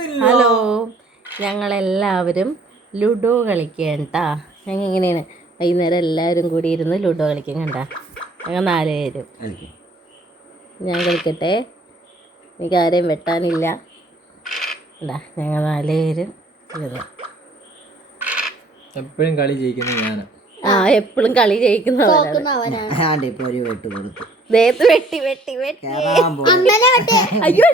Hello, ഞങ്ങളെല്ലാവരും ludo കളിക്കുകയാണ് കേട്ടാ. ഞങ്ങൾ ഇങ്ങനെയാണ് വൈകുന്നേരം എല്ലാവരും കൂടി ഇരുന്ന് ലുഡോ കളിക്കും കണ്ടാ. ഞങ്ങൾ 4 പേരും. ഞാൻ കളിക്കട്ടെ, എനിക്ക് ആരെയും വെട്ടാനില്ല കണ്ടാ. ഞങ്ങൾ 4 പേരും ഇരുന്ന് എപ്പോഴും കളി ജയിക്കുന്നത് ഞാനാ. എപ്പോഴും കളി ജയിക്കുന്നവരാണ്. ദേഹത്ത് വെട്ടി വെട്ടി വെട്ടി അയ്യോ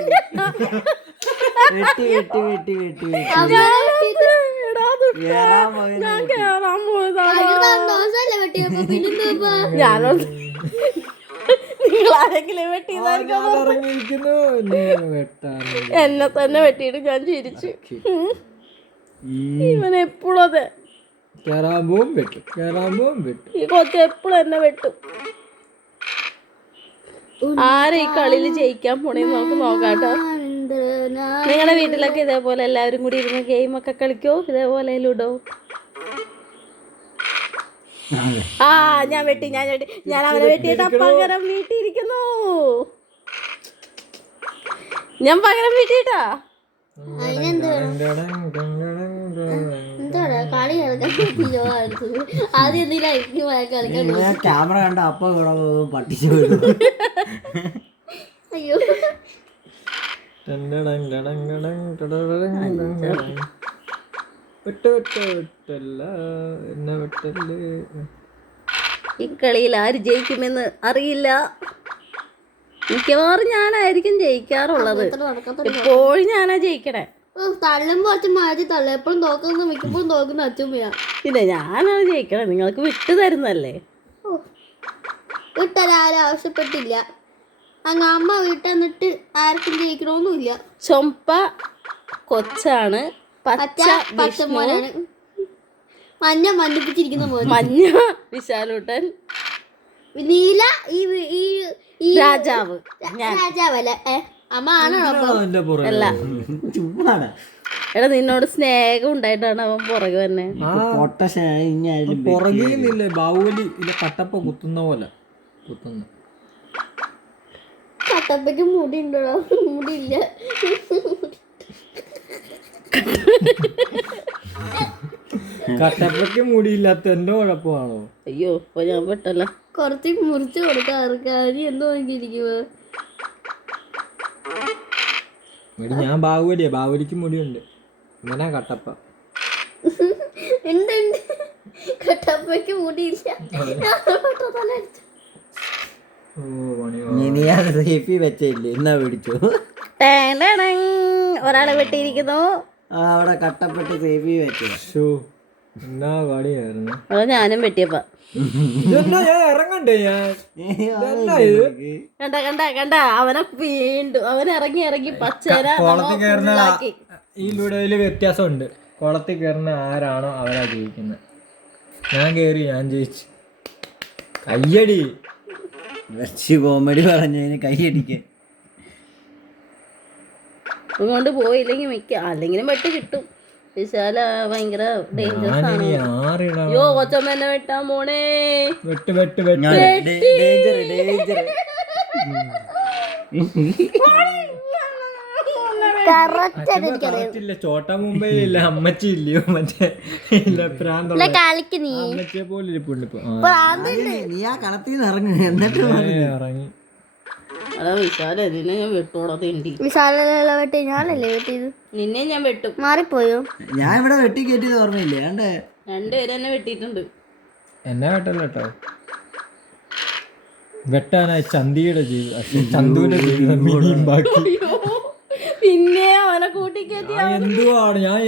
ഞാൻ കേറാൻ പോയതാണ്. നിങ്ങളാരെങ്കിലും എന്നെ തന്നെ വെട്ടിയിട്ട് ഞാൻ ചിരിച്ചു. ഇവനെപ്പോഴും അതെ, ഈ കൊച്ചു എപ്പോഴും എന്നെ വെട്ടും. ആരെ ഈ കളിയിൽ ജയിക്കാൻ പോണേന്ന് നമുക്ക് നോക്കാട്ടോ. നിങ്ങളുടെ വീട്ടിലൊക്കെ ഇതേപോലെ എല്ലാവരും കൂടി ഇരുന്ന് ഗെയിമൊക്കെ കളിക്കോ ഇതേപോലെ ലുഡോ? ഞാൻ വെട്ടി ഞാൻ അവനെ വെട്ടിയിട്ട് പകരം വീട്ടിയിരിക്കുന്നു. ഞാൻ പകരം വീട്ടിട്ടാ. ക്യാമറ കണ്ട അപ്പൊ പട്ടിച്ചു. അയ്യോ, ഈ കളിയിൽ ആര് ജയിക്കുമെന്ന് അറിയില്ല. മിക്കവാറും ഞാനായിരിക്കും ജയിക്കാറുള്ളത്. എപ്പോഴും ഞാനാ ജയിക്കണേ. തള്ളുമ്പോ കുറച്ച് മാറ്റി തള്ളു. എപ്പോഴും തോക്കുന്ന മിക്കപ്പോഴും തോക്കുന്ന അച്ഛമ്മയാ. പിന്നെ ഞാനാണ് ജയിക്കണേ. നിങ്ങൾക്ക് വിട്ടു തരുന്നല്ലേ. വിട്ടരാരും ആവശ്യപ്പെട്ടില്ല. അങ്ങ് അമ്മ വീട്ടിൽ ആർക്കും ജയിക്കണമെന്നില്ല. ചൊമ്പ കൊച്ചാണ്, പച്ച പച്ചമോനാണ്, മഞ്ഞ മഞ്ഞപ്പിച്ചിരിക്കുന്ന മോൻ, മഞ്ഞ വിശാലൂട്ടൻ, നീല ഈ രാജാവ്. രാജാവല്ല അമ്മ ആണോ? അല്ല, എടാ നിന്നോട് സ്നേഹം ഉണ്ടായിട്ടാണ് അവൻ പുറകെ തന്നെ. പുറകെന്നില്ല, ബാഹുബലി ഇല്ല, കട്ടപ്പ കുത്തുന്ന പോലെ കുത്തുന്നു. കട്ടപ്പയ്ക്ക് മുടി ഉണ്ടോ? മുടിയില്ല. കട്ടപ്പയ്ക്ക് മുടിയില്ലാത്ത എന്റെ കുഴപ്പമാണോ? അയ്യോ, ഇപ്പൊ ഞാൻ പെട്ടല്ല. കുറച്ച് മുറിച്ച് കൊടുക്കാർക്ക് എന്തോ നോക്കിയിരിക്കുവോ? ഞാൻ ബാഹുബലിയാ, ബാഹുബലിക്ക് മുടിയുണ്ട്. ഇങ്ങനെ കട്ടപ്പ ഉണ്ട്. കട്ടപ്പയ്ക്ക് മുടിയില്ല. വെച്ചില്ലേ എന്നാ പിടിച്ചു. ഒരാളെ വെട്ടിയിരിക്കുന്നു. അവിടെ കട്ടപ്പെട്ട് സേഫി വെച്ചു. എന്നാ കളിയായിരുന്നു. അത് ഞാനും വെട്ടിയപ്പ ഇറങ്ങണ്ടേ ഞാൻ. കണ്ട അവനെ വീണ്ടും അവൻ ഇറങ്ങി പച്ചേന ഈ ലുഡോയില് വ്യത്യാസമുണ്ട്. കുളത്തിൽ കയറുന്ന ആരാണോ അവരാ ജയിക്കുന്നത്. ഞാൻ കയറി, ഞാൻ ജയിച്ചു. കയ്യടി കോമഡി പറഞ്ഞതിന് കൈയടിക്കാൻ ഇങ്ങോട്ട് പോയില്ലെങ്കിൽ അല്ലെങ്കിലും വെട്ട് കിട്ടും. വിശാല ഭയങ്കര ഡേഞ്ചറസ് ആണ്. അയ്യോ, കൊച്ചമ്മ എന്നെ വെട്ടാൻ പോണേ. ചോട്ടാ മുംബൈ ഇല്ല, അമ്മച്ചി ഇല്ലയോ മറ്റേ ഇല്ല, അമ്മച്ചിയെ പോലെ ഇരിപ്പുണ്ട് ഇപ്പൊ. നീ ആ കളത്തിൽ ഇറങ്ങി എന്നിട്ട് ഇറങ്ങി. അതാ വിശാല ഇതിനെ ഞാൻ വെട്ടോടാ തിണ്ടി. വിശാല വെട്ടി ഞാനല്ലേ വെട്ടിയത്. നിന്നെ ഞാൻ വെട്ടും. മാറിപ്പോയോ? ഞാൻ ഇവിടെ വെട്ടി കയറ്റിയത് ഓർമ്മയില്ലേ? രണ്ടുപേരും എന്നെ വെട്ടിയിട്ടുണ്ട്. എന്നെ വെട്ടല്ലോ കേട്ടോ. വെട്ടാനായി ചന്തിയുടെ ചന്തുവിന്റെ ജീവിതം ബാക്കി. പിന്നെ അവനെ കൂട്ടിക്കേറ്റി എന്തുവാണ് ഞാൻ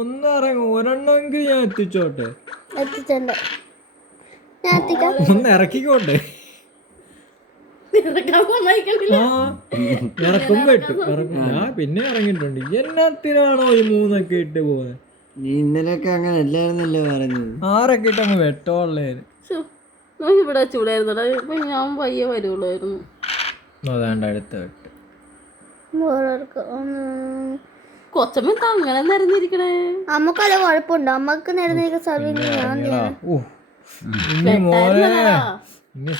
ഒന്നിറങ്ങും. ഒരെണ്ണമെങ്കിൽ ഞാൻ എത്തിച്ചോട്ടെ. ഒന്ന് ഇറക്കിക്കോട്ടെ. ഇറക്കും വെട്ടും ഞാൻ പിന്നെ ഇറങ്ങിയിട്ടുണ്ട്. എന്നത്തിനാണോ ഈ 3 ഇട്ട് പോയത്? നീ ഇന്നലെയൊക്കെ അങ്ങനെ എല്ലായിരുന്നല്ലോ പറഞ്ഞത്. 6 ഇട്ട് അങ്ങ് വെട്ടോള്ളേ. ഇവിടെ ചൂടായിരുന്നടാ. ഇപ്പൊ ഞാൻ പയ്യെ വരുള്ളായിരുന്നു. അതാണ്ട് അടുത്ത വെട്ട്. കൊച്ചമ്മ അങ്ങനെ നിരന്നിരിക്കണേ. അമ്മക്കല്ല കുഴപ്പമുണ്ടോ? അമ്മക്ക് നിരന്നിരിക്കുന്ന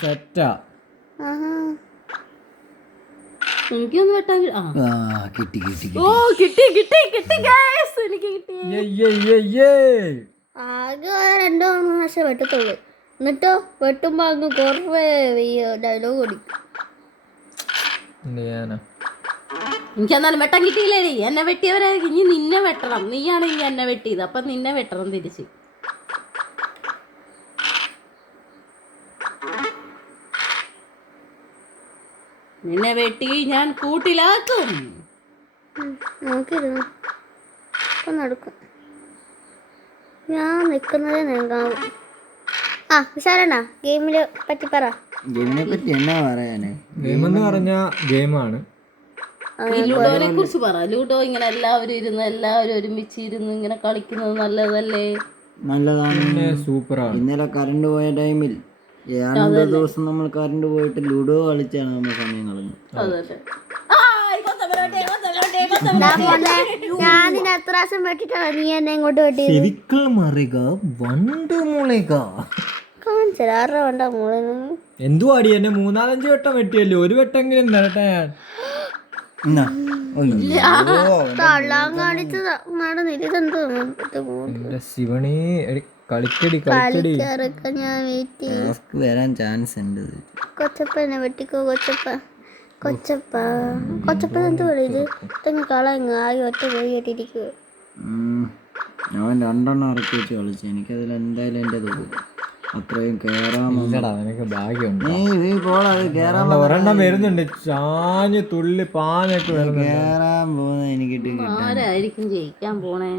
സെറ്റാ. എനിക്കൊന്ന് വെട്ടാൻ കിട്ടി കിട്ടി ഓ കിട്ടി കിട്ടി കിട്ടി guys. എനിക്ക് കിട്ടി. ആകെ 2-3 പ്രാവശ്യം വെട്ടത്തുള്ളൂ. എന്നിട്ടോ വെട്ടുമ്പോ അങ്ങ് കുറേ ഡയലോഗ് ഓടിക്കും. എന്ത് ചെയ്യാനാ? എനിക്കെന്നാലും വെട്ടാൻ കിട്ടിയില്ലേ? എന്നെ വെട്ടിയവരെ ഇനി നിന്നെ വെട്ടണം. നീയാണ് ഇനി എന്നെ വെട്ടിയത്, അപ്പൊ നിന്നെ വെട്ടണം തിരിച്ച്. നിന്നെ വെട്ടി ഞാൻ കൂട്ടിലാക്കും. നോക്കിയിരുന്നു ഇപ്പൊ നടക്കും. ഞാൻ നിക്കുന്നതേ നീങ്ങാവും. ആ വിശാലണ്ണ ഗെയിമില് പറ്റി പറ. ഗെയിമിനെ പറ്റി എന്നാ പറയാന്? ഗെയിം എന്ന് പറഞ്ഞാ ഗെയിമാണ്. ഈ ലുഡോനെ കുറിച്ച് പറ. ലുഡോ ഇങ്ങനെ എല്ലാവരും ഒരുമിച്ച് ഇരുന്ന് ഇങ്ങനെ കളിക്കുന്നത് നല്ലതല്ലേ? നല്ലതാണ്, സൂപ്പറാണ്. ഇന്നലെ കറണ്ട് പോയ ടൈമിൽ 2 ദിവസം നമ്മൾ കറണ്ട് പോയിട്ട് ലുഡോ കളിച്ചാണ് നമ്മൾ സമയം കളഞ്ഞത്. അതല്ലേ. ഞാൻ നിന്നെ എത്ര പ്രാവശ്യം വെട്ടിട്ടാണ് നീ എന്നെ ഇങ്ങോട്ട് വെട്ടി കാണിച്ചത് 6 വേണ്ട മോളെ. എന്തുവാടി എന്നെ 3-4 വട്ടം വെട്ടിയല്ലോ, ഒരു വട്ടെങ്കിലും തരട്ടെ ഞാൻ. തള്ളാൻ കാണിച്ചതാ നടന്നിരുന്നെന്തോ എന്റെ ശിവണി കളിക്കടി കളിക്കടി. കളിക്കാറൊക്കെ ഞാൻ വെയിറ്റ് ചെയ്യും. വരാൻ ചാൻസ് ഉണ്ട്. കൊച്ചപ്പ എന്നെ വെട്ടിക്കോ കൊച്ചപ്പ. കൊച്ചപ്പ എന്ത് പറയത് തെങ്ങ് കളങ്ങ് ആകെ ഒറ്റ പോയി കേട്ടിരിക്കുക. അവൻ 2 ഇറക്കി വെച്ച് കളിച്ചു. എനിക്കതിൽ എന്തായാലും എൻ്റെ തോന്നും അത്രയും ഇല്ലടാ, നിനക്ക് ഭാഗ്യമുണ്ട്. ഒരെണ്ണം വരുന്നുണ്ട്, ചാഞ്ഞ് തുള്ളി പാഞ്ഞൊക്കെ വരുന്നുണ്ട്. കേറാൻ പോകുന്നത് എനിക്ക് ആരായിരിക്കും ജയിക്കാൻ പോണേ?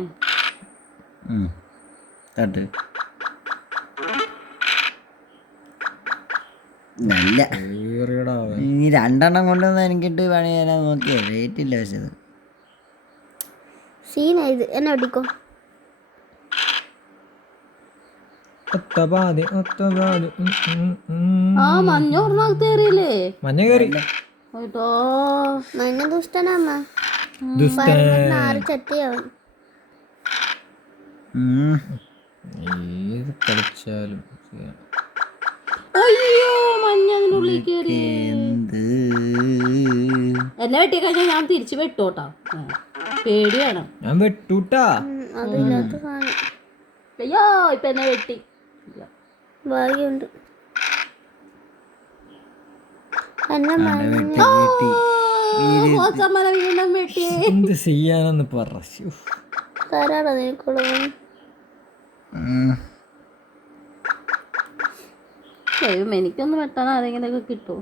തട്ട് നല്ല ഈ 2 കൊണ്ടുവന്ന് എനിക്കിട്ട് പണി തരാൻ നോക്കിയേ. വെയിറ്റ് ഇല്ല പക്ഷെ അത് സീനായത്. എന്നെ വെട്ടിക്കോ. ആ മഞ്ഞ ഒരെണ്ണകത്ത് കയറിയില്ലേ? മഞ്ഞ കയറി. മഞ്ഞ ദുഷ്ടനമ്മ ആറ് ചട്ടിയാവൻ. ഏത് കളിച്ചാലും അയ്യോ മഞ്ഞ അതിനുള്ളിൽ കയറി. എന്നെ വെട്ടി കഴിഞ്ഞാൽ ഞാൻ തിരിച്ചു വെട്ടോട്ടാ. പേടിയാണ്. ഞാൻ വെട്ടൂട്ടാ. അതിനകത്ത് കാണും. അയ്യോ ഇപ്പൊ എന്നെ വെട്ടി. ഭാഗ്യമുണ്ട്. എന്നെ വീണ്ടും വെട്ടി. എന്ത് ചെയ്യാനെന്ന് പറ. തരാടാ നിനക്കുള്ളത്. എനിക്കൊന്ന് വെട്ടാൻ ആരെങ്കിലൊക്കെ കിട്ടുമോ?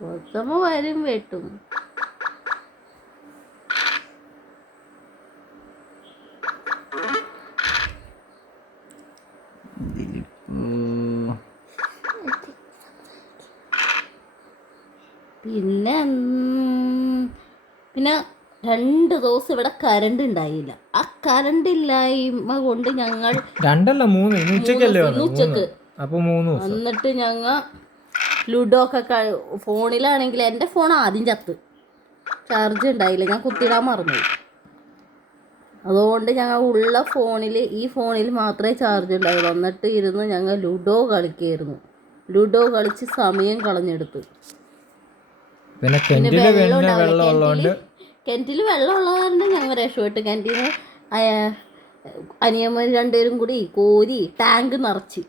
കൊച്ചമ്മ വരും വെട്ടും. പിന്നെ 2 ദിവസം ഇവിടെ കറണ്ട് ഉണ്ടായില്ല. ആ കറണ്ട് ഇല്ലായ്മ കൊണ്ട് ഞങ്ങൾ 2 ഉച്ചക്കല്ലേ ഉച്ചക്ക് അപ്പൊ 3 ദിവസം. എന്നിട്ട് ഞങ്ങൾ ലുഡോ ഒക്കെ ഫോണിലാണെങ്കിൽ എൻ്റെ ഫോൺ ആദ്യം ചത്ത്, ചാർജ് ഉണ്ടായില്ല, ഞാൻ കുത്തിയിടാൻ മറന്നു. അതുകൊണ്ട് ഞങ്ങൾ ഉള്ള ഫോണിൽ ഈ ഫോണിൽ മാത്രമേ ചാർജ് ഉണ്ടായുള്ളൂ. എന്നിട്ട് ഇരുന്ന് ഞങ്ങൾ ലുഡോ കളിക്കായിരുന്നു. ലുഡോ കളിച്ച് സമയം കളഞ്ഞെടുത്ത്. പിന്നെ കിണറ്റിൽ വെള്ളം ഉള്ളത് കാരണം ഞങ്ങൾ രക്ഷപ്പെട്ടു. കിണറ്റിൽ നിന്ന് അനിയന്മാർ 2 പേരും കൂടി കോരി ടാങ്ക് നിറച്ച്.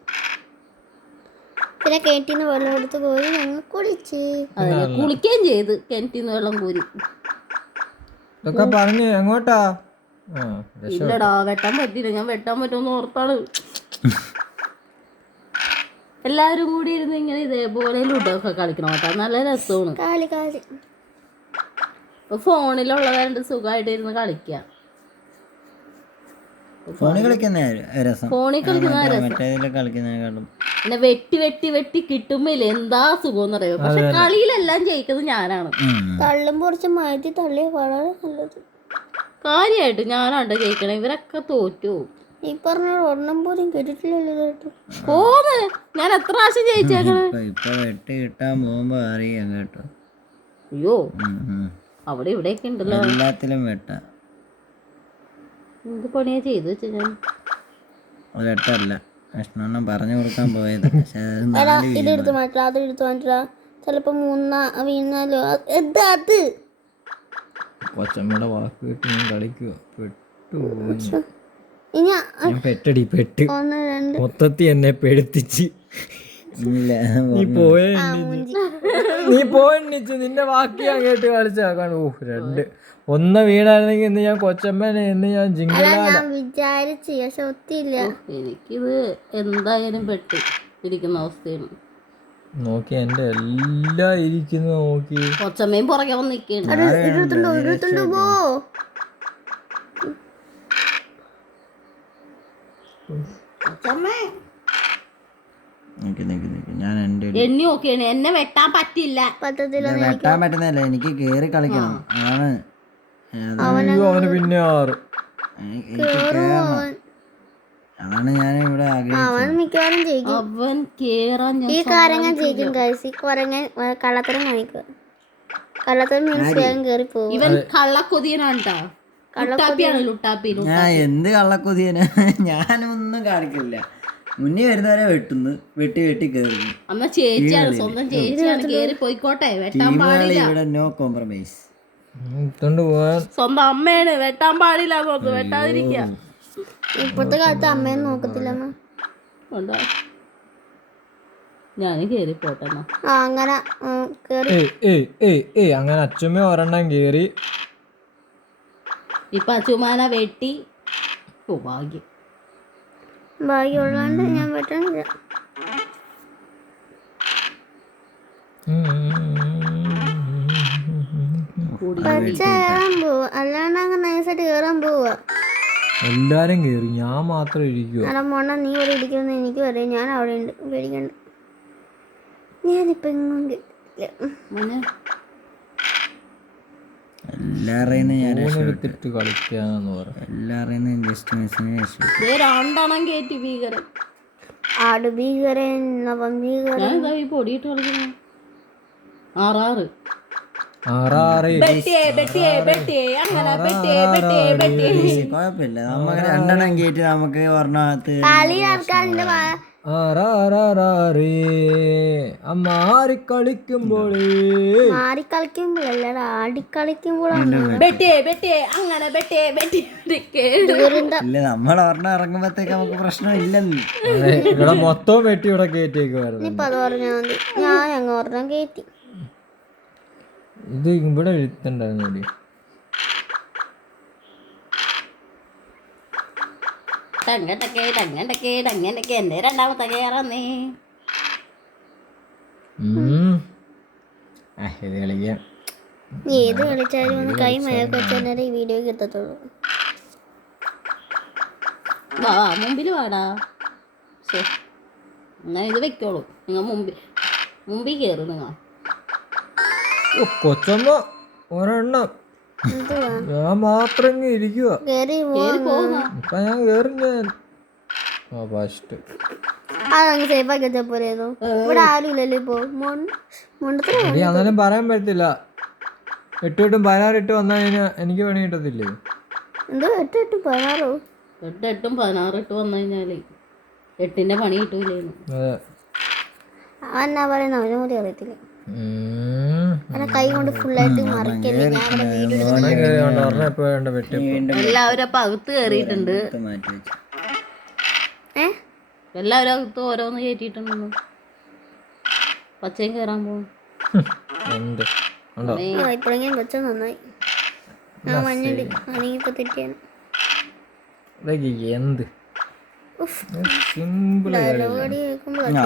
പിന്നെ കിണറ്റിൽ നിന്ന് വെള്ളം എടുത്ത് കോരി ഞങ്ങൾ കുളിച്ച്. അതിനെ കുളിക്കുകയും ചെയ്ത് കിണറ്റിൽ നിന്ന് വെള്ളം കോരി. പറഞ്ഞു എങ്ങോട്ടാ? ഇല്ലടാ വെട്ടാൻ പറ്റില്ല. ഞാൻ വെട്ടാൻ പറ്റുമെന്ന് ഓർത്താണ്. എല്ലാവരും കൂടി ഇരുന്ന് ഇങ്ങനെ ഇതേപോലെ ലുഡോ ഒക്കെ കളിക്കണം കേട്ടോ, നല്ല രസമാണ്. ഫോണിലുള്ളതായിട്ട് സുഖമായിട്ട് ഇരുന്ന് കളിക്കാം. ഫോണിൽ കളിക്കുന്ന രസം. പിന്നെ വെട്ടി വെട്ടി വെട്ടി കിട്ടുമ്പോൾ എന്താ സുഖം അറിയോ. പക്ഷെ കളിയിലെല്ലാം ജയിക്കുന്നത് ഞാനാണ്. തള്ളും കുറച്ച് മാറ്റി തള്ളിയ വളരെ നല്ലത്. കാര്യമായിട്ട് ഞാനാണ്ട് ജയിക്കണം. ഇവരൊക്കെ തോറ്റു. ഈ പറഞ്ഞ ഒരെണ്ണം പോലും കേട്ടിട്ടില്ലല്ലോ. പോന്ന് ഞാൻ എത്ര പ്രാവശ്യം ജയിച്ചേക്കണേ. ഇപ്പൊ വെട്ടി കിട്ടാൻ പോകുമ്പോ അറിയാം കേട്ടോ. അയ്യോ അവിടെ ഇവിടെയൊക്കെ ഉണ്ടല്ലോ എല്ലാത്തിലും വെട്ട. എന്ത് പണിയാ ചെയ്തു വെച്ച ഞാൻ? വെട്ടല്ല കഷ്ണം പറഞ്ഞു കൊടുക്കാൻ പോയത്, പക്ഷെ അത് എടാ നാല് ഇതെടുത്ത് മാറ്റാ, അത് എടുത്ത് മാറ്റാ, ചിലപ്പോ വീണാലോ. എന്താ അത്? കൊച്ചമ്മയുടെ വാക്ക് കേട്ട് ഞാൻ കളിക്കുക. പെട്ടു ഇനി ഞാൻ പെട്ടടി പെട്ട് 1 2 മൊത്തത്തിൽ എന്നെ പെടുത്തിച്ച്. ഇല്ല. നീ പോയെണ്ണിച്ച് നിന്റെ വാക്ക് ഞാൻ കേട്ട് കളിച്ചാക്കാണ്. രണ്ട് ഒന്ന് വീണായിരുന്നെങ്കിൽ ഇന്ന് ഞാൻ കൊച്ചമ്മനെ ഇന്ന് ഞാൻ ജിങ്കലാല. ഞാൻ വിചാരിച്ചു, പക്ഷെ ഒത്തില്ല. എനിക്കിത് എന്തായാലും പെട്ട് ഇരിക്കുന്ന അവസ്ഥയാണ്. നോക്കി എന്റെ എല്ലാം ഇരിക്കുന്നു നോക്കി. കൊച്ചമ്മയും പുറകെ വന്ന് നിൽക്കുകയാണ്. ഇരുപത്തുണ്ടോ പോ. ഞാൻ എന്റെ എണ്ണി നോക്കിയാണ്, എന്നെ വെട്ടാൻ പറ്റില്ല. പറ്റത്തില്ല. വെട്ടാൻ പറ്റുന്നതല്ല, എനിക്ക് കേറി കളിക്കണം. ആണ് അയ്യോ അവന് പിന്നെ 6. എനിക്ക് കേറണം. അതാണ് ഞാൻ ഇവിടെ ആഗ്രഹിച്ചത്. അവൻ മിക്കവാറും ജയിക്കും. അവൻ കേറാൻ ഈ കാരങ്ങൻ ജയിക്കും ഗൈസ്. ഈ കുരങ്ങൻ കള്ളത്തരം കാണിക്കുക. കള്ളത്തരം മീൻസ് വേഗം കേറി പോകും. ഇവൻ കള്ളക്കൊതിയനാണ് ട്ടാ. ലുട്ടാപ്പിയാണ് ലുട്ടാപ്പി. ഞാൻ എന്ത് കള്ളക്കൊതിയന, ഞാനൊന്നും കാണിക്കില്ല. മുന്നേ വരുന്നവരെ വെട്ടുന്നു, വെട്ടി കയറുന്നു. അമ്മ ചേച്ചിയാണ്, സ്വന്തം ചേച്ചിയാണ്. കേറി പോയിക്കോട്ടെ, വെട്ടാൻ പാടില്ല. ഇവിടെ നോ കോംപ്രമൈസ്. സ്വന്തം അമ്മയാണ്, വെട്ടാൻ പാടില്ല. നോക്ക്, വെട്ടാതിരിക്കുക. ഇപ്പോഴത്തെ കാലത്ത് അമ്മയൊന്നും നോക്കത്തില്ല. ഞാനും കേറി പോട്ടെ എന്നാ. അങ്ങനെ കേറി. അങ്ങനെ അച്ഛമ്മ ഒരെണ്ണം കേറി. ഇപ്പൊ അച്ചുമാന വെട്ടി. ഭാഗ്യം ഭാഗ്യമുള്ളതുകൊണ്ട് ഞാൻ വെട്ടണില്ല. കയറാൻ പോവാ, അല്ലാണ്ട് അങ്ങ് നൈസായിട്ട് കയറാൻ പോവാ. എല്ലാരും കേറി, ഞാൻ മാത്രം ഇരിക്കുക. അല്ല മോണ, നീ ഇവിടെ ഇരിക്കുമെന്ന് എനിക്ക് അറിയാം. ഞാൻ അവിടെ ഉണ്ട്, പേടിക്കണ്ട. ഞാനിപ്പോ എങ്ങും മോനെ എല്ലാവരെയും ഞാൻ എടുത്തിട്ട് കളിക്കാന്ന് പറഞ്ഞു. എല്ലാവരെയും ജസ്റ്റ് മിസ്സിനെ രക്ഷപ്പെട്ടു. രണ്ടെണ്ണം കയറ്റി ഭീകരൻ. ആട് ഭീകരൻ, നവം ഭീകരൻ. ഞാൻ ഇതാ ഈ പൊടിയിട്ട് കളിക്കുന്നു. 6 കുഴപ്പമില്ല, നമുക്ക് 2 കയറ്റി നമുക്ക് ഒരെണ്ണത്ത് കളി ആൾക്കാരുടെ മാറി കളിക്കുമ്പോഴേ മാറി കളിക്കുമ്പോഴല്ലടാ, ആടി കളിക്കുമ്പോഴാണ് ദുരന്തം. ഇല്ല. നമ്മൾ ഒരെണ്ണം ഇറങ്ങുമ്പോഴത്തേക്ക് നമുക്ക് പ്രശ്നം ഇല്ലെന്ന്. ഇവിടെ മൊത്തം വെട്ടി ഇവിടെ കയറ്റിയേക്കുവായിരുന്നു. ഇപ്പൊ അത് പറഞ്ഞാൽ മതി. ഞാൻ അങ്ങ് ഒരെണ്ണം കയറ്റി. ഇത് ഇവിടെ എഴുത്തുണ്ടായിരുന്നു. എന്റെ രണ്ടാമത്തെ കയറന്നേ. ഇത് കളിക്കാം. ഏത് കളിച്ചാലും ഒന്ന് കൈ മയൊക്കെ വെച്ചാലേ ഈ വീഡിയോ കിട്ടത്തുള്ളൂ. മുമ്പിൽ വാടാ. എന്നാ ഇത് വെക്കോളൂ. നിങ്ങൾ മുമ്പിൽ കയറി. നിങ്ങൾ കൊച്ചമ്മ ഒരെണ്ണം, ഞാൻ മാത്രം ഇരിക്കുക. കേറി പോകുന്ന ഇപ്പൊ ഞാൻ കേറി. ഞാൻ ഫസ്റ്റ് അതങ്ങ് സേഫ് ആക്കി വെച്ചാ പോലെയായിരുന്നു. ഇവിടെ ആരും ഇല്ലല്ലോ ഇപ്പൊ. അന്നേരം പറയാൻ പറ്റത്തില്ല. 8 8 16 ഇട്ട് വന്നു കഴിഞ്ഞാൽ എനിക്ക് പണി കിട്ടത്തില്ലേ? എന്തോ 8 8 16 8 8 16 ഇട്ട് വന്നു കഴിഞ്ഞാല് 8ന്റെ പണി കിട്ടൂലേന്ന്. അവൻ എന്നാ പറയുന്ന അവനും കൂടി അറിയത്തില്ല. കൈ കൊണ്ട് ഫുള്ളായിട്ട് മറിക്കല്ലേ. എല്ലാവരും അപ്പൊ അകത്ത് കയറിയിട്ടുണ്ട്. എല്ലാവരും അകത്ത് ഓരോന്ന് കയറ്റിയിട്ടുണ്ടെന്ന്. പച്ചയും കയറാൻ പോകും. ഇപ്പോഴെങ്കിലും വെച്ച നന്നായി. ആ മഞ്ഞടി ആണെങ്കിൽ ഇപ്പൊ തെറ്റിയാണ്. എന്ത് സിമ്പിൾ ഡയലോഗടി കേൾക്കുമ്പോഴാണ്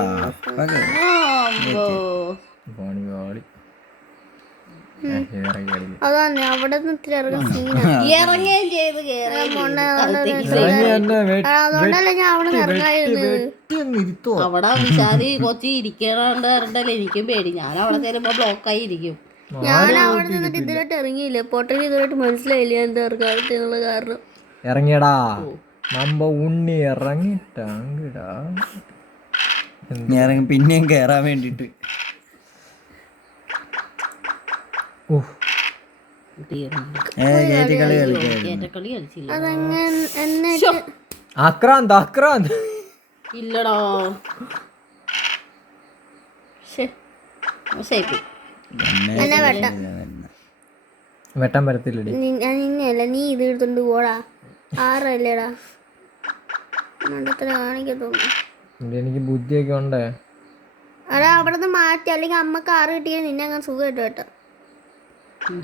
അതാണ് അവിടെ നിന്ന് ഇത്തിരി ഇറങ്ങും സീനാണ്. ഇറങ്ങുകയും ചെയ്ത് അതുകൊണ്ടല്ലേ ഞാൻ അവിടെ നിന്ന് ഇറങ്ങായിരുന്നു. അവിടെ വിശാലി കൊച്ചി ഇരിക്കണോണ്ട് പറഞ്ഞിട്ടല്ലേ എനിക്കും പേടി. ഞാൻ അവിടെ ചെല്ലുമ്പോ ബ്ലോക്കായി ഇരിക്കും. ഞാൻ അവിടെ നിന്നിട്ട് ഇതുവരായിട്ട് ഇറങ്ങിയില്ല. പൊട്ടന് ഇതുവരായിട്ട് മനസ്സിലായില്ല എന്താ ഇറങ്ങാത്ത എന്നുള്ള കാരണം. ഇറങ്ങിയടാ നമ്മ ഉണ്ണി ഇറങ്ങിട്ടാ ഇറങ്ങി പിന്നെയും കേറാൻ വേണ്ടിട്ട്. കളി കളിച്ചില്ല. അതങ്ങനെ ആക്രാന്ത് ഇല്ലടോ ശരി എന്നെ വെട്ടാം. വെട്ടാൻ പറ്റത്തില്ലടി. ഞാൻ നിന്നെയല്ല, നീ ഇത് എടുത്തോണ്ട് പോടാ. 6 അല്ലേടാ, മണ്ടത്ര കാണിക്കത്തോളൂ. എനിക്ക് ബുദ്ധിയൊക്കെ ഉണ്ടേ. അടാ അവിടെ നിന്ന് മാറ്റി, അല്ലെങ്കിൽ അമ്മക്ക് 6 കിട്ടിയാൽ നിന്നെ അങ്ങനെ സുഖമായിട്ട് വെട്ടാം.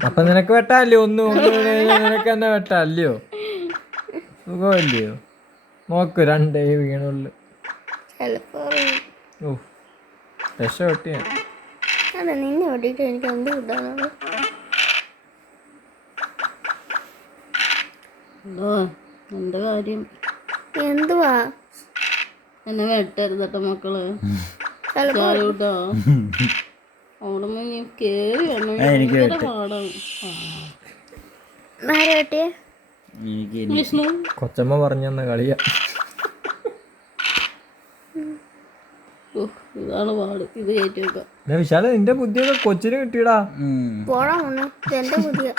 അപ്പൊ നിനക്ക് വെട്ടാല്ലയോ? നിനക്ക് തന്നെ വെട്ടാല്ലയോ? സുഖമല്ലയോ? നോക്ക് 2 വീണുള്ളു. ചിലപ്പോ ഓ രക്ഷ വെട്ടിയാ. അതെ, നിന്നെ വെട്ടിയിട്ട് എനിക്ക് എന്ത് കിട്ടാനുള്ളത്? എന്റെ കാര്യം എന്തുവാ? എന്നെ വെട്ടരുതട്ടോ മക്കള്. ചിലപ്പോ കേട്ടോ അവിടെ നീ കേറി വരണം. എനിക്ക് ഭയങ്കര പാടാണ്. ആരെ വെട്ടിയേ? എനിക്ക് വിഷ്ണു കൊച്ചമ്മ പറഞ്ഞു തന്ന കളിയാ. ഇതാണ് പാട്. ഇത് കയറ്റി വെക്കാം. വിശാല നിന്റെ ബുദ്ധിയൊക്കെ കൊച്ചിന് കിട്ടിയടാ. പോടാ മോനെ, എന്റെ പുതിയ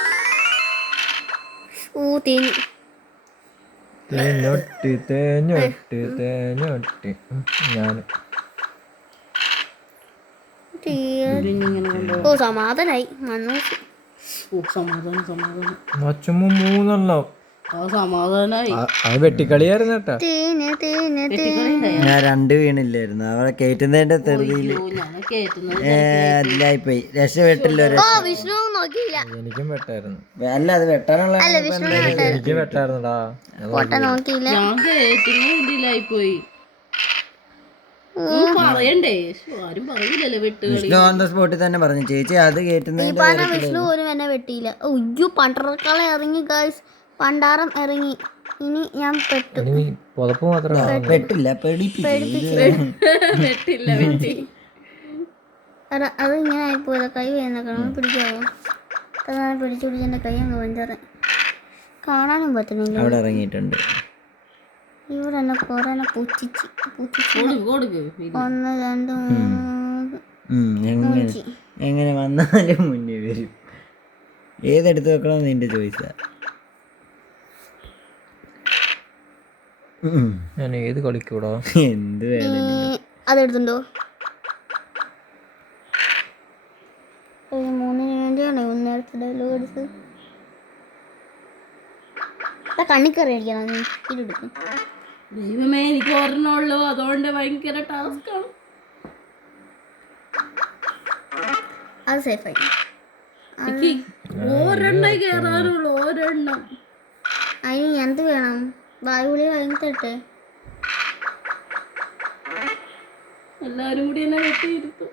തേഞ്ഞു. തേഞ്ഞൊട്ടി തേഞ്ഞൊട്ടി തേഞ്ഞൊട്ടി. ഞാൻ ഇങ്ങനെ കൊണ്ടുപോകാം. ഓ സമാധാനായി. മണ്ണൂസ് സമാധാനം സമാധാനം. കൊച്ചമ്മ 3 എണ്ണം. ആ സമാധാനായി. അത് വെട്ടിക്കളിയായിരുന്നു കേട്ടാ. തേന് തേന് തേന്. ഞാൻ 2 വീണില്ലായിരുന്നു. അവളെ കയറ്റുന്നതിന്റെ തെറുതിയില് ഞാൻ കേറ്റുന്നത് അതിലായിപ്പോയി. രക്ഷപ്പെട്ടില്ല. ഓ വിഷ്ണു നോക്കിയില്ല. എനിക്കും വെട്ടായിരുന്നു. അല്ല, അത് വെട്ടാനുള്ള അല്ല വിഷ്ണു എനിക്ക് വെട്ടായിരുന്നടാ. പൊട്ട നോക്കിയില്ല. ഞാൻ കേറ്റുന്ന ഇതിലായി പോയി. പറയണ്ടേ? ആരും പറയില്ലല്ലോ വെട്ടുകളി. വിഷ്ണു ഓൺ ദ സ്പോട്ടിൽ തന്നെ പറഞ്ഞു, ചേച്ചി അത് ഈ കയറ്റുന്നതിന്റെ പറഞ്ഞ വിഷ്ണു പോലും എന്നെ വെട്ടിയില്ല. ഒയ്യോ പണ്ടറക്കാളെ ഇറങ്ങി ഗൈസ്, പണ്ടാരം ഇറങ്ങി. ഇനി ഞാൻ പെട്ടു. ഇനി പുതപ്പ് മാത്രം പെട്ടില്ല, പേടിപ്പിച്ചു. വെട്ടില്ല വെട്ടി. അത് ഇങ്ങനെ ആയിപ്പോയതാ. കൈ വേദനക്കണം. പിടിക്കാവോ? പിടിച്ചു പിടിച്ച് എൻ്റെ കൈ അങ്ങ് വെഞ്ചറ. കാണാനും പറ്റണില്ല. അവിടെ ഇറങ്ങിയിട്ടുണ്ട്. ഇവിടെ എന്നെ കുറെ പൂച്ചിച്ച് കൊടുക്ക് 1 2 3 എങ്ങനെ വന്നാലും മുന്നേ വരും. ഏതെടുത്ത് വെക്കണം നിന്റെ ചോയ്സാ. ഞാൻ ഏത് കളിക്കൂടാ? എന്ത് വേദന. അതെടുത്തുണ്ടോ? 3 വേണ്ടിയാണോ നേരത്തെ ഡയലോഗ് അടിച്ചത്? കണ്ണിക്കറി അടിക്കണം. നീ ഇതെടുക്കും. ദൈവമേ, എനിക്ക് ഒരെണ്ണുള്ളൂ. അതുകൊണ്ട് ഭയങ്കര ടാസ്ക് ആണ്. അത് സേഫായി. എനിക്ക് ഒരെണ്ണം കേറാനുള്ളൂ. ഒരെണ്ണം. അതിന് എന്ത് വേണം? വായുവിളി വാങ്ങിത്തട്ടെ. എല്ലാരും കൂടി എന്നെ വെട്ടിയിരുത്തും.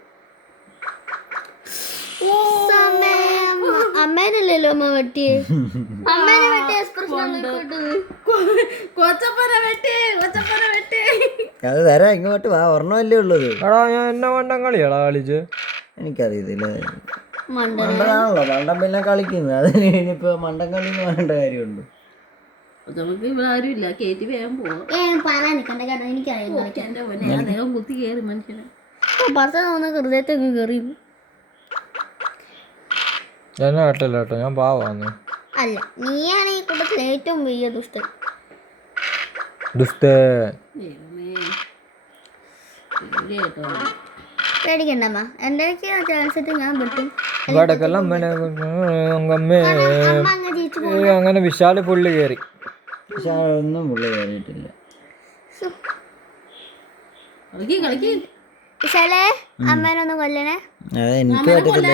അമ്മേനല്ലല്ലോ അമ്മ വെട്ടിയേ. അമ്മേനെ വെട്ടിയ എക്സ്പ്രഷൻ കൊച്ചപ്പനെ വെട്ടി. അത് തരാം, ഇങ്ങോട്ട് വാ. ഒരെണ്ണമല്ലേ ഉള്ളത്. എടാ ഞാൻ എന്നെ വണ്ടം കളിയാടാ കളിച്ച്. എനിക്കറിയത്തില്ല. മണ്ടനാണല്ലോ, മണ്ടൻ പിന്നെ കളിക്കുന്നത്. അത് കഴിഞ്ഞിപ്പോ മണ്ടൻ കളി വേണ്ട കാര്യമുണ്ട്. നമുക്ക് ഇവിടെ ആരും ഇല്ല. കേറ്റി വേഗം പോവാം. പറയാൻ നിൽക്കണ്ട കേട്ടോ, എനിക്കറിയാം. എന്റെ പൊന്നെ, അദ്ദേഹം കുത്തി കയറി മനുഷ്യനെ. ഭർത്താവ് ഹൃദയത്തേക്ക് കയറി. എന്നെ വെട്ടല്ല കേട്ടോ, ഞാൻ പാവാന്ന്. അല്ല, നീയാണ് ഈ കൂട്ടത്തിൽ ഏറ്റവും വലിയ ദുഷ്ടൻ. ദുഷ്ടേ. ദൈവമേ, പേടിയാട്ടോ. പേടിക്കണ്ടമ്മ, എൻ്റെ ചാൻസ് ഇട്ട് ഞാൻ വെട്ടും. വടക്കെല്ലാം അമ്മ അങ്ങ് ജയിച്ചു. അങ്ങനെ വിശാല് പുള്ളി കയറി. പക്ഷെ ഒന്നും പുള്ളി കയറിയിട്ടില്ല. കളിക്ക്. വിശാലേ, അമ്മേനൊന്നും കൊല്ലണേ. അതെ, എനിക്ക് പറ്റത്തില്ല.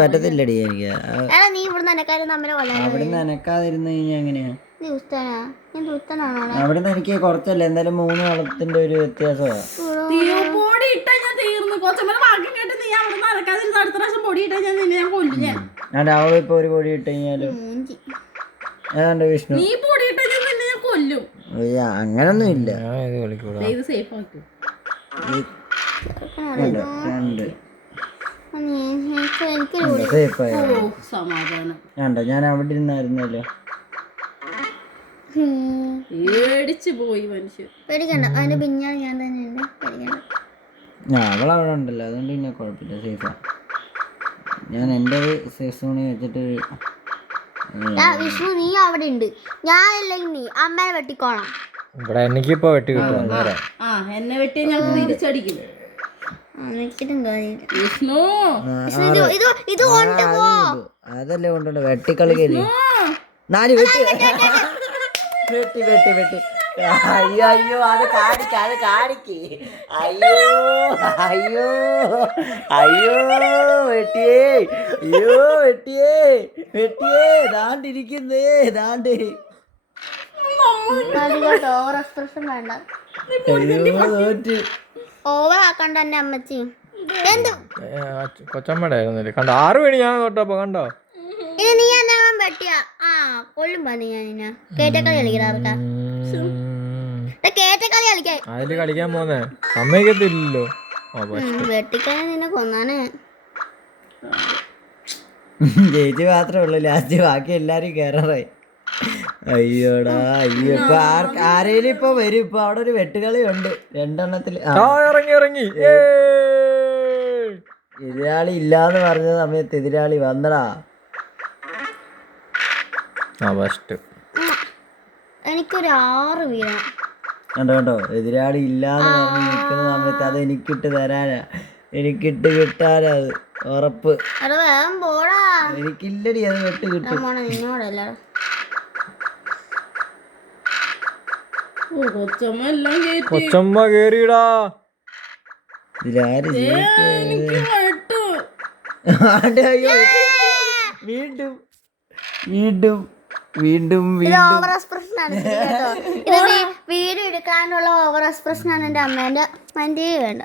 പറ്റത്തില്ലടി എനിക്ക്. എടാ നീ ഇവിടുന്ന് എന്നെക്കാരും അമ്മനെ കൊല്ലാൻ. അവിടുന്ന് അനക്കാതിരുന്ന് കഴിഞ്ഞാൽ എങ്ങനെയാ? നീ ദുഷ്ടനാ? ഞാൻ ദുഷ്ടനാണോ? അവിടുന്ന് എനിക്ക് കുറച്ചല്ല, എന്തായാലും 3 കളത്തിന്റെ ഒരു വ്യത്യാസമാണ്. പൊടി ഇട്ടാ ഞാൻ തീർന്നു. കൊച്ചമ്മനെ വാക്യം കേട്ട് നീ അവിടെ നടക്കാതിരുന്ന അടുത്ത പ്രാവശ്യം പൊടി ഇട്ടാ ഞാൻ നിന്നെ ഞാൻ കൊല്ലും. ഞാൻ രാവിലെ ഇപ്പൊ ഒരു പൊടി ഇട്ട് കഴിഞ്ഞാലും ഏതാണ്ട് വിഷ്ണു നീ പൊടി ഇട്ടാ ഞാൻ നിന്നെ ഞാൻ കൊല്ലും. അങ്ങനൊന്നും ഇല്ല. ഞാൻ ഇത് കളിക്കൂടാ. ഇത് സേഫ് ആക്കും. സേഫായ സമാധാനം. വേണ്ട, ഞാൻ അവിടെ ഇരുന്നായിരുന്നല്ലോ. പേടിച്ചു പോയി മനുഷ്യൻ. പേടിക്കണ്ട, അതിന്റെ പിന്നാലെ ഞാൻ തന്നെ ഉണ്ട്. പേടിക്കണ്ട. അവളവിടെ ഉണ്ടല്ലോ, അതുകൊണ്ട് പിന്നെ കുഴപ്പമില്ല, സേഫാ. ഞാൻ എൻ്റെ സേഫ് സോണിൽ വെച്ചിട്ട് വിഷ്ണു നീ അവിടെ ഉണ്ട്. ഞാൻ അല്ലെങ്കിൽ നീ അമ്മേനെ വെട്ടിക്കോളാം. ഇവിടെ എനിക്കിപ്പോ വെട്ടി കിട്ടും അന്നേരം. ആ എന്നെ വെട്ടി ഞാൻ തിരിച്ചടിക്കും. വെച്ചിട്ടും കാര്യമില്ല. വിഷ്ണു ഇത് കൊണ്ടുപോ. അതല്ലേ കൊണ്ടുണ്ട് വെട്ടിക്കളിക്കല്ലേ 4 വെട്ടി വെട്ടി വെട്ടി വെട്ടി. അയ്യോ അയ്യോ അത് കാണിക്ക അയ്യോ അയ്യോ അയ്യോ വെട്ടിയേ അയ്യോ വെട്ടിയേ ദാണ്ടിരിക്കുന്നേ ദാണ്ട്. ഓവർ എക്സ്പ്രഷൻ വേണ്ട. അയ്യോ തോറ്റ്. ഓവർ ആക്കണ്ട എന്നെ അമ്മച്ചി. എന്ത് കൊച്ചമ്മയുടെ ആയിരുന്നില്ലേ കണ്ടോ 6 മണി ഞാൻ തൊട്ടപ്പോ കണ്ടോ. ഇനി നീ എന്നാ പറ്റിയ കൊല്ലും പറഞ്ഞു ഞാൻ കേറ്റക്കളി കളിക്കാ കേറ്റക്കളി കളിക്കാൻ അതില് കളിക്കാൻ പോന്നേ സമ്മതിക്കത്തില്ലല്ലോ. വെട്ടിക്കളി നിന്നെ കൊന്നാണ്. ചേച്ചി മാത്രമേ ഉള്ളൂ ലാസ്റ്റ്, ബാക്കി എല്ലാരും കേറാറായി. അയ്യോടാ അയ്യോ. ഇപ്പൊ ആരേലും ഇപ്പൊ വരും. ഇപ്പൊ അവിടെ ഒരു വെട്ടുകളി ഉണ്ട് 2 എണ്ണത്തില്. ഇറങ്ങി എതിരാളി ഇല്ലാന്ന് പറഞ്ഞ സമയത്ത് എതിരാളി വന്നടാ. എനിക്കൊരു 6 വീഴണം. കണ്ടോ എതിരാളി ഇല്ലാന്ന് പറഞ്ഞ് നിൽക്കുന്ന സമയത്ത് അത് എനിക്കിട്ട് തരാനാ, എനിക്കിട്ട് കിട്ടാനാ അത് ഉറപ്പ്. അത് വേഗം പോടാ. എനിക്കില്ലടി അത് വെട്ട് കിട്ടും. നിന്നോടല്ല കൊച്ചമ്മ എല്ലാം കേറ്റി. കൊച്ചമ്മ കേറിയിടാ. ഇതിലാര് വീണ്ടും വീണ്ടും വീണ്ടും ഓവർ എക്സ്പ്രഷൻ ആണ് കേട്ടോ. ഇത് വീഡിയോ എടുക്കാനുള്ള ഓവർ എക്സ്പ്രഷൻ ആണ് എന്റെ അമ്മേന്റെ. മൈൻഡേ വേണ്ട.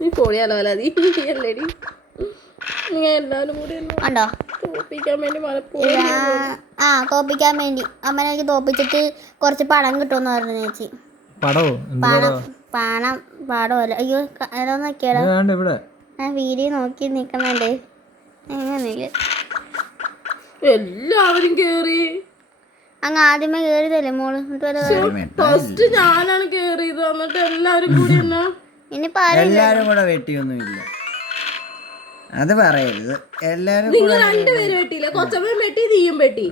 നീ പൊളിയാലോ അല്ലാതെ അല്ലേടി. നീ എല്ലാരും കൂടി ഉണ്ടോ തോപ്പിക്കാൻ വേണ്ടി തോപ്പിക്കാൻ വേണ്ടി അമ്മനെ എനിക്ക് തോപ്പിച്ചിട്ട് കുറച്ച് പണം കിട്ടുമെന്ന് പറഞ്ഞു ചേച്ചി. പാടമല്ല. അയ്യോ നോക്കിയാലോ ഞാൻ വീഡിയോ നോക്കി നിക്കുന്നുണ്ട്. എങ്ങനെയില്ല എല്ലാവരും കേറി. അങ്ങ് ആദ്യമേ കേറിയതല്ലേ മോള്. ഫസ്റ്റ് ഞാനാണ് കേറിയത്. എന്നിട്ട് എല്ലാരും കൂടി ഇനിയിപ്പോ എല്ലാരും കൂടെ വെട്ടിയൊന്നുമില്ല, അത് പറയരുത്. എല്ലാരും നിങ്ങൾ 2 പേര് വെട്ടിയില്ല. കൊച്ചമ്മ വെട്ടി നീയും വെട്ടി.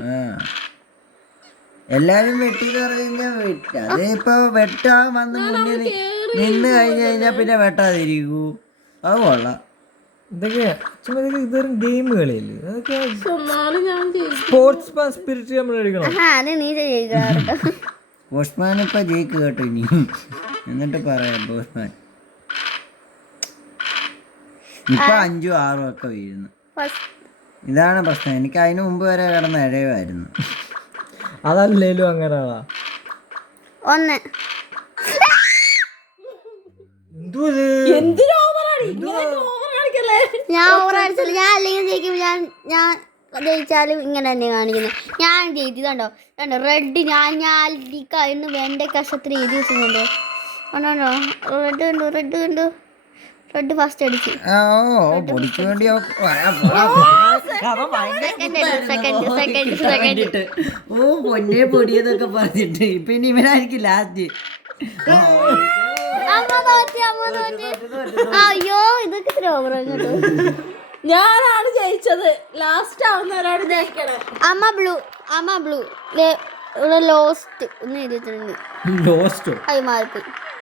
എല്ലാരും വെട്ടിന്ന് പറഞ്ഞാ അത് ഇപ്പൊ വെട്ടാൻ വന്ന് മുന്നിൽ നിന്ന് കഴിഞ്ഞാ പിന്നെ വെട്ടാതിരിക്കൂ. അത് കൊള്ളാം. ഇതൊക്കെ ഇതൊരു ഗെയിം കളിയല്ലേ. അതൊക്കെ ഞാൻ സ്പോർട്സ് സ്പിരിറ്റ് നമ്മൾ എടുക്കണം. അത് നീ ചെയ്യുക. പോസ്റ്റ്മാൻ ഇപ്പൊ ജയിക്ക് കേട്ടോ ഇനി, എന്നിട്ട് പറയാം. പോസ്റ്റ്മാൻ ഇപ്പൊ 5ഉം 6ഉം ഒക്കെ വീഴുന്നു. ഇതാണ് പ്രശ്നം. എനിക്ക് അതിന് മുമ്പ് വരെ കിടന്ന് ഇഴയുമായിരുന്നു. അതല്ലേലും അങ്ങനെയാ. 1 ഞാൻ ഓവർ അടിച്ചില്ല. ഞാൻ അല്ലെങ്കിൽ ജയിക്കും. ഞാൻ ജയിച്ചാലും ഇങ്ങനെ തന്നെ കാണിക്കുന്നത്. ഞാൻ ജയിച്ചു കണ്ടോ റെഡ്. ഞാൻ ഇന്ന് എൻ്റെ കഷ്ടത്തിൽ എഴുതി വെച്ചിട്ടുണ്ടോ. റെഡ് കണ്ടു. റെഡ് ഫസ്റ്റ് അടിച്ചു. സെക്കൻഡ് പൊന്നെ പൊടിയെന്നൊക്കെ പറഞ്ഞിട്ട് പിന്നെ ഇവനായിരിക്കും ലാസ്റ്റ്. അയ്യോ ഇതൊക്കെ ഞാനാണ് ജയിച്ചത്. ലാസ്റ്റ് ആവുന്നവരാണ് ജയിക്കണം. അമ്മ ബ്ലൂ ലോസ്റ്റ് ഒന്ന് എഴുതിയിട്ടുണ്ട്. ലോസ്റ്റോ അത് മാറിപ്പോയി.